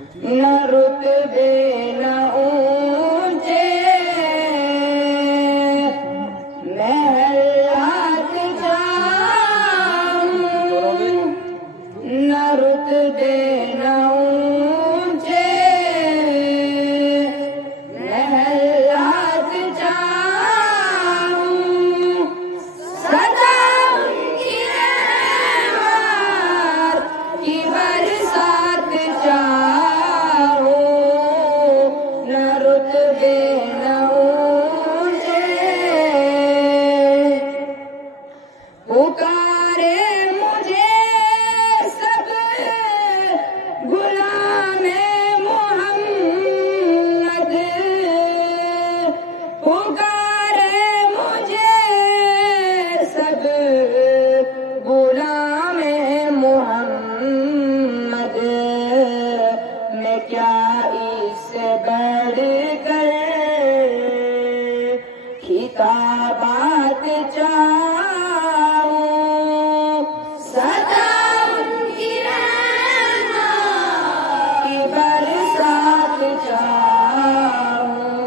न रुतबे न ऊंचे महलात जाऊं, न रुतबे न ऊंचे महलात जाऊं, सदा उनकी रहमत की बरसात चाहो, न रुतबे न ऊंचे पुकारे मुझे सब गुलामे मोहम्मद, पुकारे मुझे सब गुलामे मोहम्मद। मैं क्या इससे बढ़कर खिताबात चाहूं, सदा उनकी रहमत की बरसात चाहूं,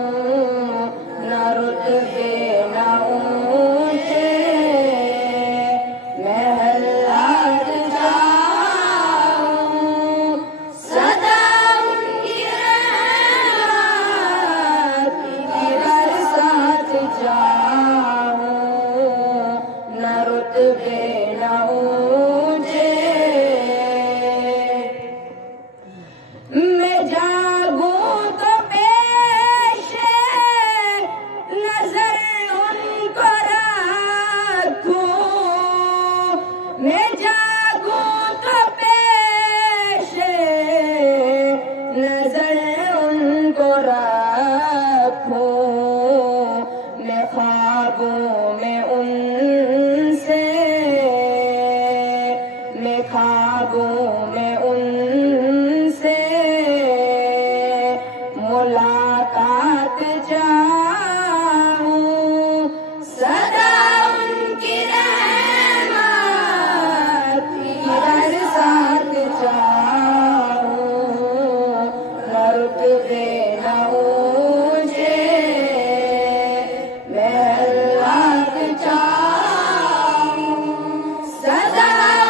न रुतबे न ऊंचे महलात जाऊं, सदा उनकी रहमत की बरसात जाऊं, न रुतबे न ऊंचे। मैं जागूं तो पेशे नजर उनको रखूं, मैं जागूं तो पेशे नजर उनको रखूं, मैं ख्वाबों में उनसे, मैं ख्वाबों में उनसे मुलाकात चाहूं, सदा उनकी रहमत की बरसात चाहूं, न रुतबे न ऊंचे महलात चाहूं, सदा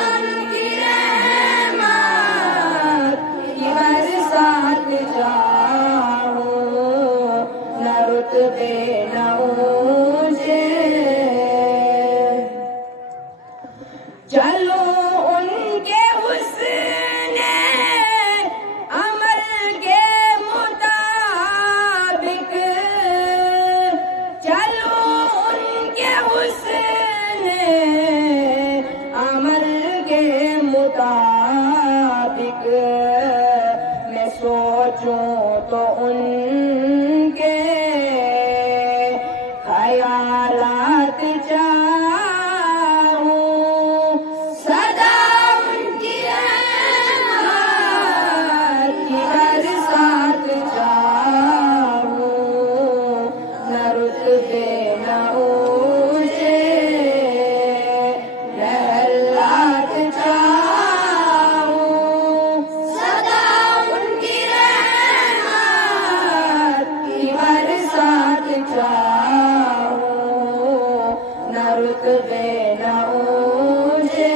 उनकी रहमत की बरसात चाहूं, न रुतबे न ऊंचे। चलो उनके हुस्ने अमल के मुताबिक, चलो उनके हुस्ने अमल के मुताबिक। मैं सोचूं तो उनके ख्यालात चाहूं, सदा उनकी रहमत की बरसात चाहूं, न रुतबे न ऊंचे महलात चाहूं, सदा उनकी रहमत की बरसात चाहूं, न रुतबे न ऊंचे।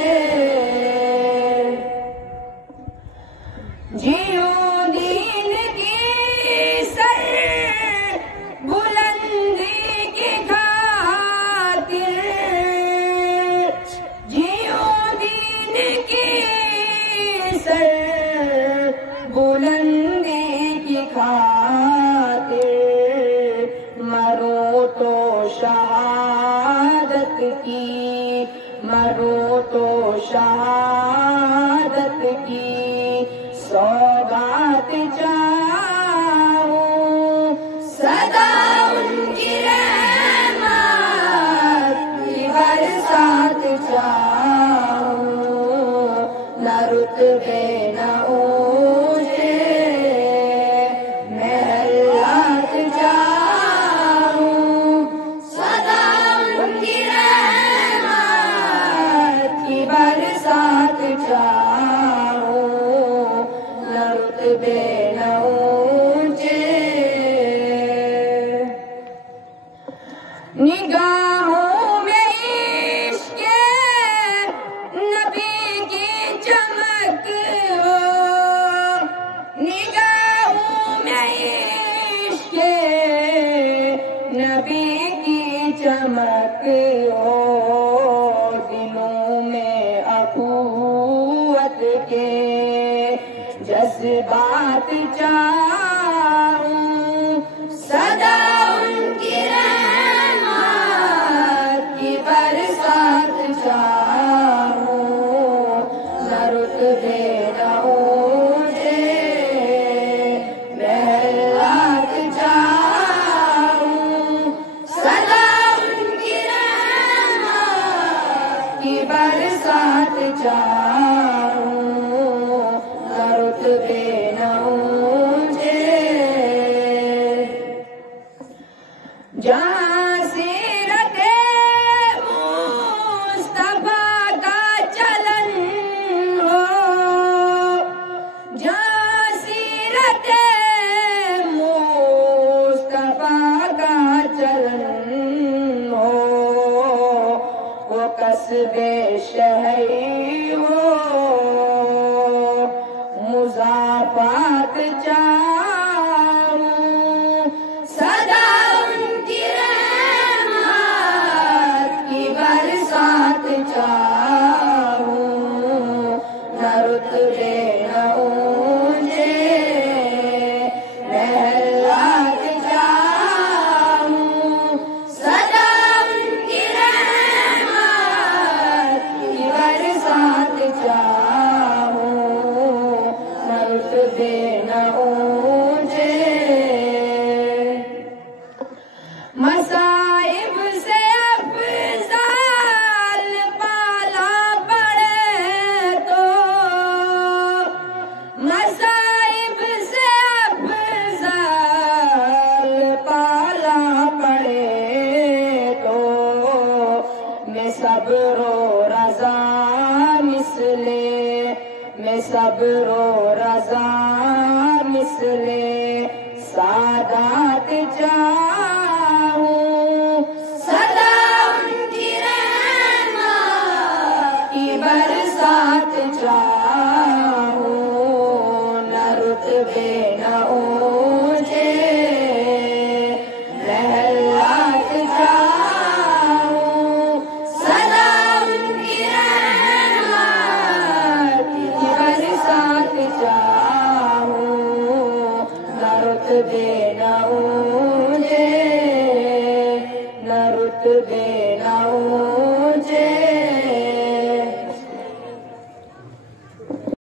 जियूं दीन की सर बुलंदी की खातिर, जियूं दीन की सर बुलंदी की खातिर, मरो तो शहादत की, मरो तो शहादत की सौगात चाहूं, सदा उनकी रहमत की बरसात चाहूं, न रुतबे न ऊंचे महलात चाहूं, सदा उनकी रहमत की बरसात चाहूं, न रुतबे जज्बात चाहूं सदा उनकी रहमत की बरसात चाहूं न रुतबे न ऊंचे महलात चाहूं सदा उनकी रहमत की बरसात चाहूं न रुतबे न ऊंचे जहाँ सीरते मुस्तफा का चलन हो जहाँ सीरते मुस्तफा का चलन हो वो कस्बे शहरी हो मुज़ाफ़ात चाहूं सदा उनकी रहमत की बरसात चाहूं न रुतबे न ऊंचे महलात चाहूं सदा उनकी रहमत की बरसात चाहूं न रुतबे न ऊंचे मसाइब से अफजाल पाला पड़े तो मसाइब से अफजाल पाला पड़े तो मैं सब्रो रज़ा मिसले मैं सब्रो रज़ा मिसले सादात चाहूं सदा उनकी रहमत की बरसात चाहूं न रुतबे न ऊंचे महलात चाहूं सदा उनकी रहमत की बरसात चाहूं न रुतबे न ऊंचे न रुतबे